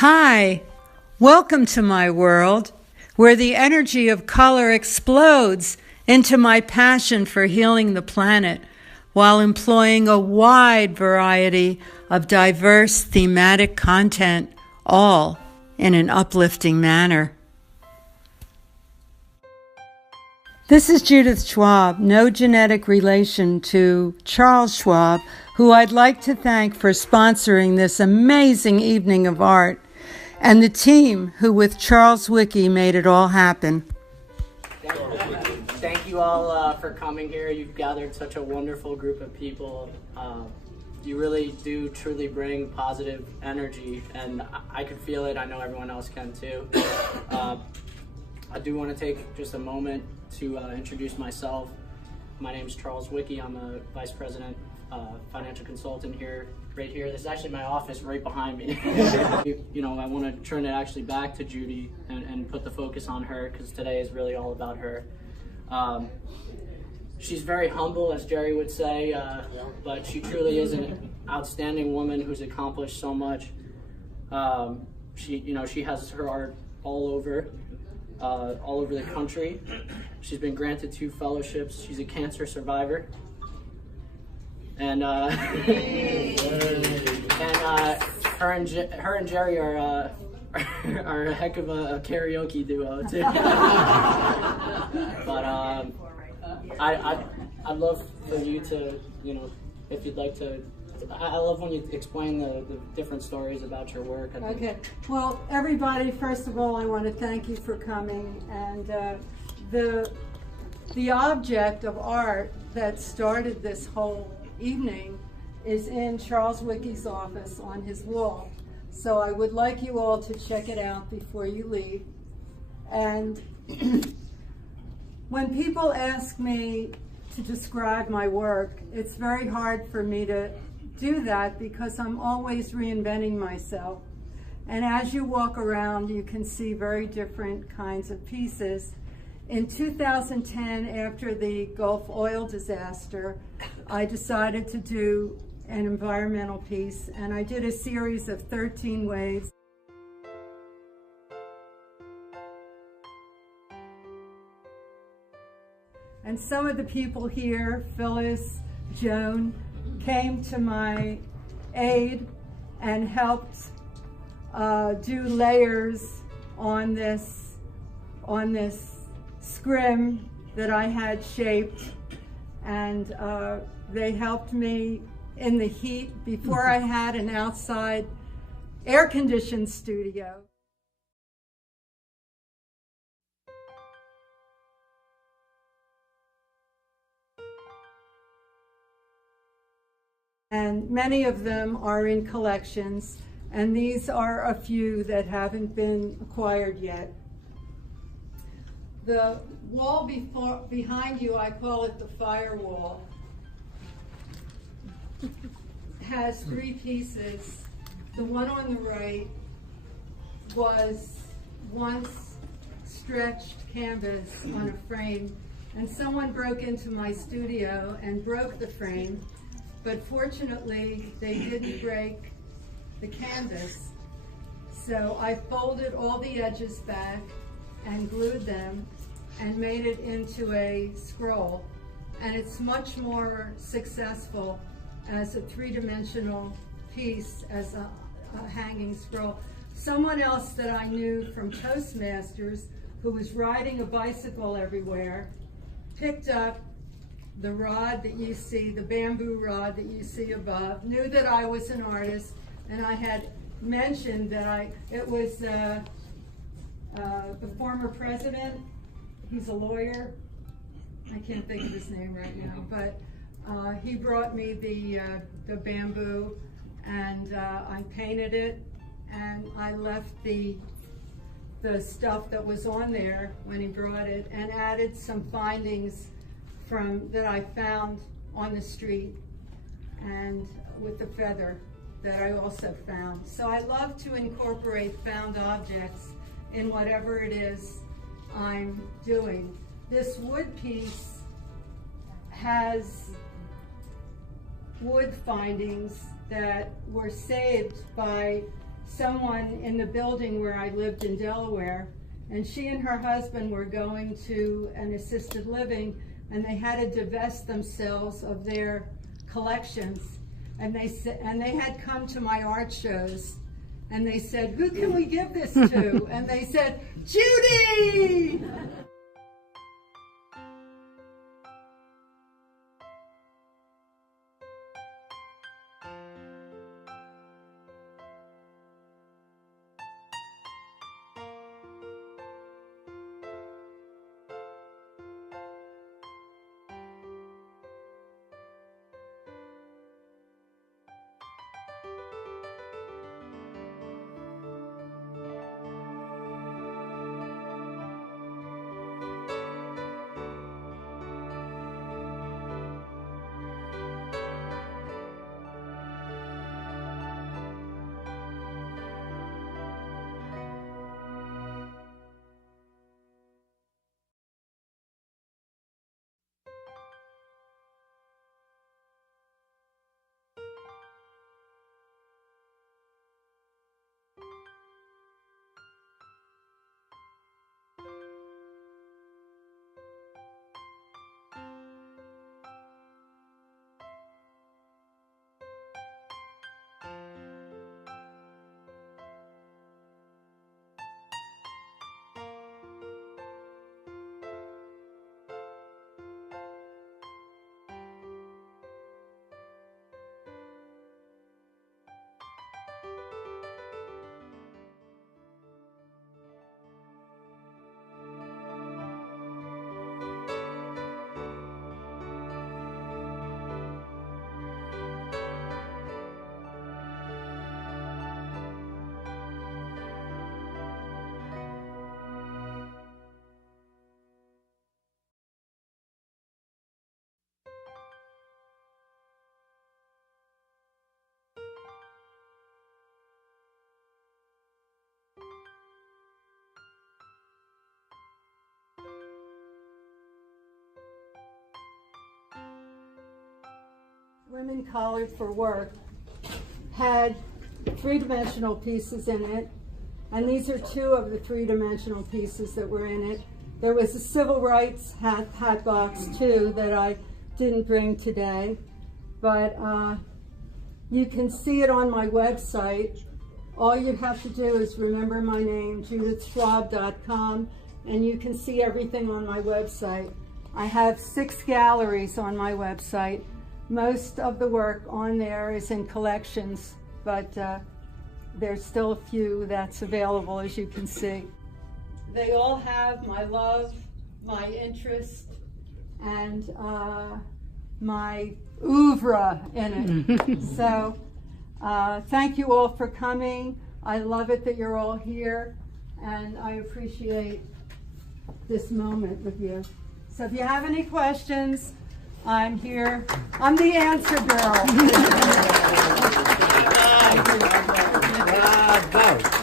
Hi, welcome to my world, where the energy of color explodes into my passion for healing the planet while employing a wide variety of diverse thematic content, all in an uplifting manner. This is Judith Schwab, no genetic relation to Charles Schwab, who I'd like to thank for sponsoring this amazing evening of art, and the team who with Charles WWII made it all happen. Thank you all for coming here. You've gathered such a wonderful group of people. You really do truly bring positive energy, and I can feel it. I know everyone else can too. I do want to take just a moment to introduce myself. My name is Charles WWII. I'm a Vice President Financial Consultant here, right here. This is actually my office right behind me. You know, I want to turn it actually back to Judy and put the focus on her, because today is really all about her. She's very humble, as Jerry would say, but she truly is an outstanding woman who's accomplished so much. She has her art all over the country. She's been granted 2 fellowships. She's a cancer survivor. And her and Jerry are a heck of a karaoke duo too. But I'd love for you to, if you'd like to. I love when you explain the different stories about your work. Okay. Well, everybody, first of all, I want to thank you for coming. And the object of art that started this whole evening is in Charles WWII's office on his wall. So I would like you all to check it out before you leave. And when people ask me to describe my work, it's very hard for me to do that because I'm always reinventing myself. And as you walk around, you can see very different kinds of pieces. In 2010, after the Gulf oil disaster, I decided to do an environmental piece, and I did a series of 13 waves. And some of the people here, Phyllis, Joan, came to my aid and helped do layers on this scrim that I had shaped, and they helped me in the heat before I had an outside air-conditioned studio. And many of them are in collections, and these are a few that haven't been acquired yet. The wall behind you, I call it the firewall, has 3 pieces. The one on the right was once stretched canvas on a frame, and someone broke into my studio and broke the frame. But fortunately, they didn't break the canvas. So I folded all the edges back and glued them and made it into a scroll. And it's much more successful as a 3-dimensional piece, as a hanging scroll. Someone else that I knew from Toastmasters, who was riding a bicycle everywhere, picked up the rod that you see, the bamboo rod that you see above, knew that I was an artist, and I had mentioned that it was the former president. He's a lawyer. I can't think of his name right now, but he brought me the bamboo, and I painted it, and I left the stuff that was on there when he brought it, and added some findings that I found on the street, and with the feather that I also found. So I love to incorporate found objects in whatever it is I'm doing. This wood piece has wood findings that were saved by someone in the building where I lived in Delaware, and she and her husband were going to an assisted living, and they had to divest themselves of their collections, and they had come to my art shows, and they said, "Who can we give this to?" And they said, "Judy!" Women Colored for Work had three-dimensional pieces in it, and these are two of the three-dimensional pieces that were in it. There was a civil rights hat box too that I didn't bring today, but you can see it on my website. All you have to do is remember my name, judithschwab.com, and you can see everything on my website. I have 6 galleries on my website. Most of the work on there is in collections, but there's still a few that's available, as you can see. They all have my love, my interest, and my oeuvre in it. So thank you all for coming. I love it that you're all here, and I appreciate this moment with you. So if you have any questions, I'm here. I'm the answer girl. Bravo.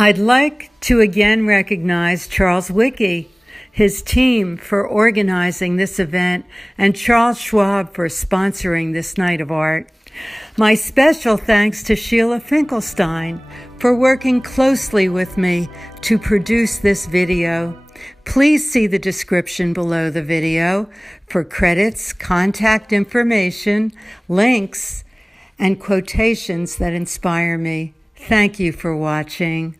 I'd like to again recognize Charles WWII, his team for organizing this event, and Charles Schwab for sponsoring this night of art. My special thanks to Sheila Finkelstein for working closely with me to produce this video. Please see the description below the video for credits, contact information, links, and quotations that inspire me. Thank you for watching.